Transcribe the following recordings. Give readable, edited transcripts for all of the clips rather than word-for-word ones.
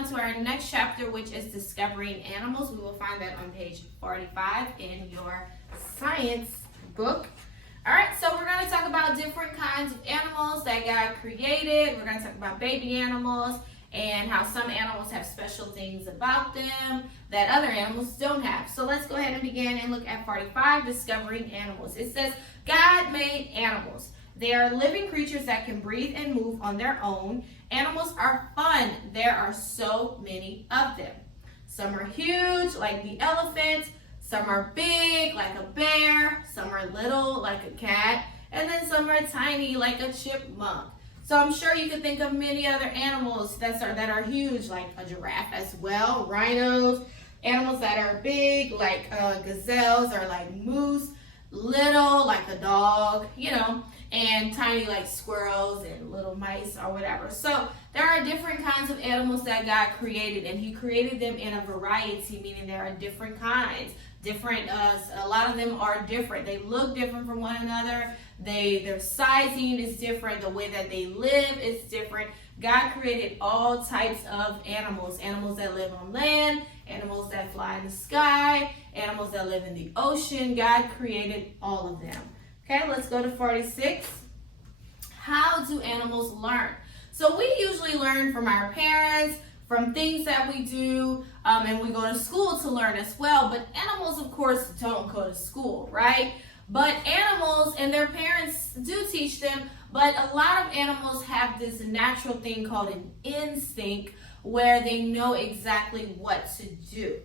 on to our next chapter, which is Discovering Animals. We will find that on page 45 in your science book. All right, so we're going to talk about different kinds of animals that God created. We're going to talk about baby animals and how some animals have special things about them that other animals don't have. So let's go ahead and begin and look at 45, Discovering Animals. It says, God made animals. They are living creatures that can breathe and move on their own. Animals are fun. There are so many of them. Some are huge, like the elephant. Some are big, like a bear. Some are little, like a cat. And then some are tiny, like a chipmunk. So I'm sure you could think of many other animals that are huge, like a giraffe as well, rhinos, animals that are big, like gazelles or like moose, little, like a dog, and tiny like squirrels and little mice or whatever. So there are different kinds of animals that God created, and He created them in a variety, meaning there are different kinds. A lot of them are different. They look different from one another. Their sizing is different. The way that they live is different. God created all types of animals that live on land, animals that fly in the sky, animals that live in the ocean. God created all of them. Okay, let's go to 46. How do animals learn? So we usually learn from our parents, from things that we do, and we go to school to learn as well. But animals, of course, don't go to school, right? But animals and their parents do teach them, but a lot of animals have this natural thing called an instinct where they know exactly what to do.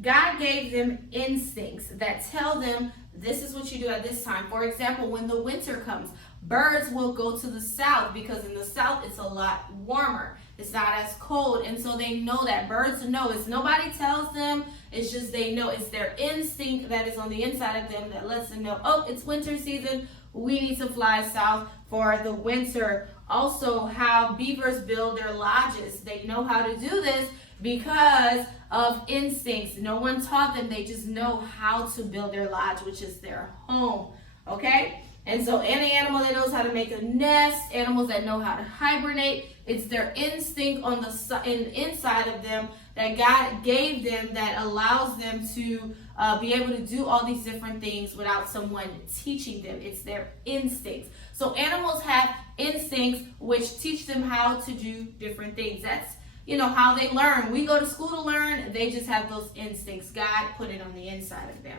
God gave them instincts that tell them this is what you do at this time. For example, when the winter comes, birds will go to the south because in the south it's a lot warmer. It's not as cold, and so they know that. Birds know. It's nobody tells them. It's just they know. It's their instinct that is on the inside of them that lets them know, oh, it's winter season. We need to fly south for the winter. Also, how beavers build their lodges. They know how to do this because of instincts. No one taught them. They just know how to build their lodge, which is their home. Okay? And so any animal that knows how to make a nest, animals that know how to hibernate, it's their instinct on the inside of them that God gave them that allows them to be able to do all these different things without someone teaching them. It's their instincts. So animals have instincts which teach them how to do different things. That's how they learn. We go to school to learn. They just have those instincts. God put it on the inside of them.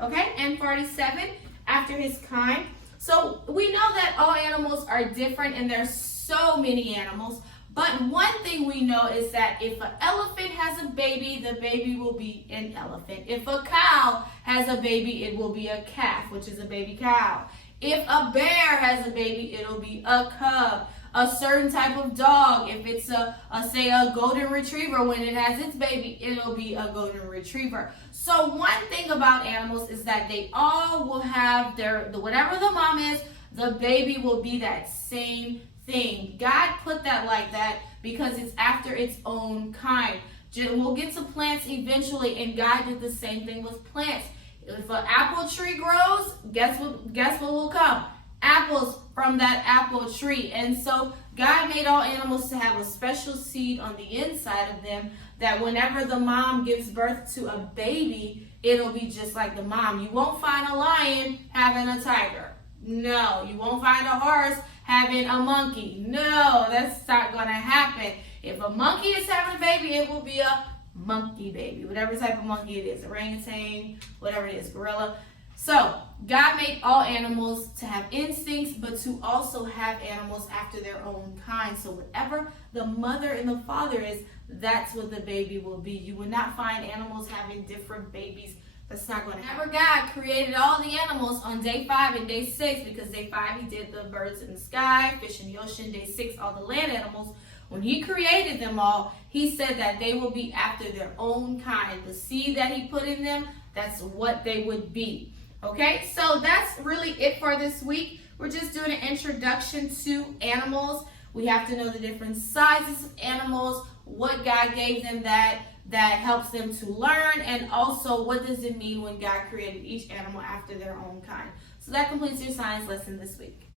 Okay, and 47, after His kind. So we know that all animals are different, and there's so many animals. But one thing we know is that if an elephant has a baby, the baby will be an elephant. If a cow has a baby, it will be a calf, which is a baby cow. If a bear has a baby, it'll be a cub. A certain type of dog, if it's say a golden retriever, when it has its baby, it'll be a golden retriever. So one thing about animals is that they all will have whatever the mom is, the baby will be that same thing. God put that like that because it's after its own kind. We'll get to plants eventually, and God did the same thing with plants. If an apple tree grows, guess what will come? Apples from that apple tree. And so God made all animals to have a special seed on the inside of them that whenever the mom gives birth to a baby, it'll be just like the mom. You won't find a lion having a tiger. No. You won't find a horse having a monkey. No, that's not going to happen. If a monkey is having a baby, it will be a monkey baby. Whatever type of monkey it is, orangutan, whatever it is, gorilla. So, God made all animals to have instincts, but to also have animals after their own kind. So, whatever the mother and the father is, that's what the baby will be. You will not find animals having different babies. That's not going to happen. God created all the animals on day 5 and day 6, because day 5 He did the birds in the sky, fish in the ocean. Day 6, all the land animals. When He created them all, He said that they will be after their own kind. The seed that He put in them, that's what they would be. Okay, so that's really it for this week. We're just doing an introduction to animals. We have to know the different sizes of animals, what God gave them that helps them to learn, and also what does it mean when God created each animal after their own kind. So that completes your science lesson this week.